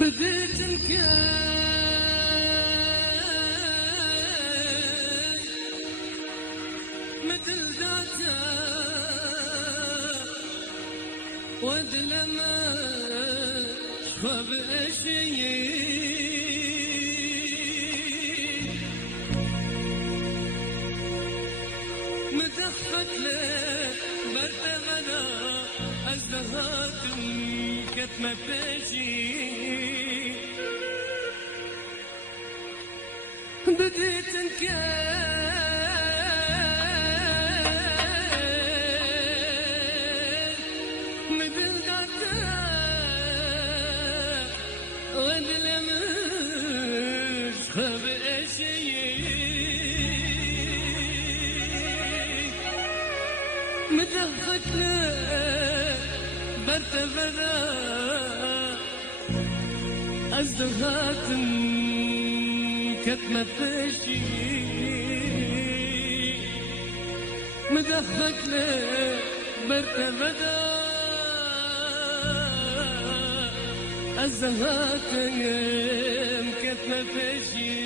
بديت نكاي مثل ذاته ودلما شخب اشيي مدخت له برتغنا ازدهات كتمة بيجي بديت نكاي مثل ذاته ودلما شخب اشيي مدخت له برتغنا ازدهات كتمة فشي مدخت له برتغنا ازدهات كتمة فشي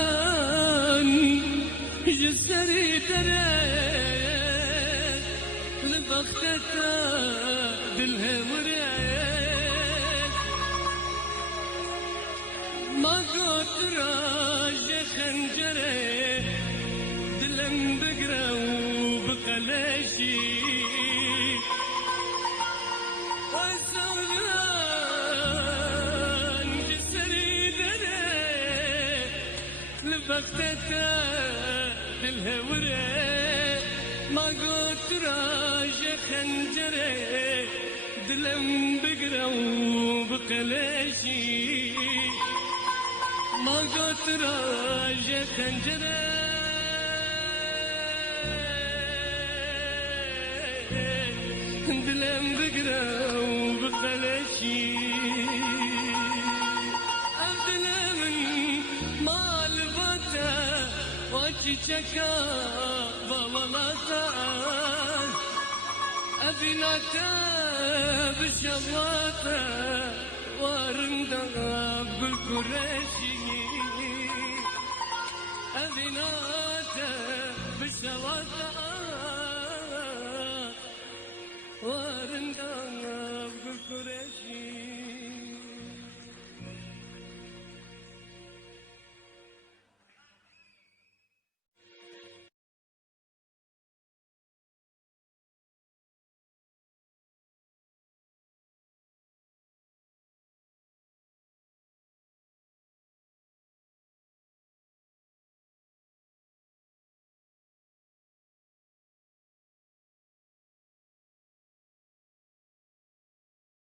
والسوداني جسري دريت لبختها بالهوريت ما قلت راجع خنجري دلم بقرا وبقلاشي بختها بالهوري ما قلت راجع خنجري دلم بقرا وبقلاشي ما قلت راجع خنجري دلم بقرا وبقلاشي çiçeka babalata avinata bişavata varında bülkureşi avinata bişavata varında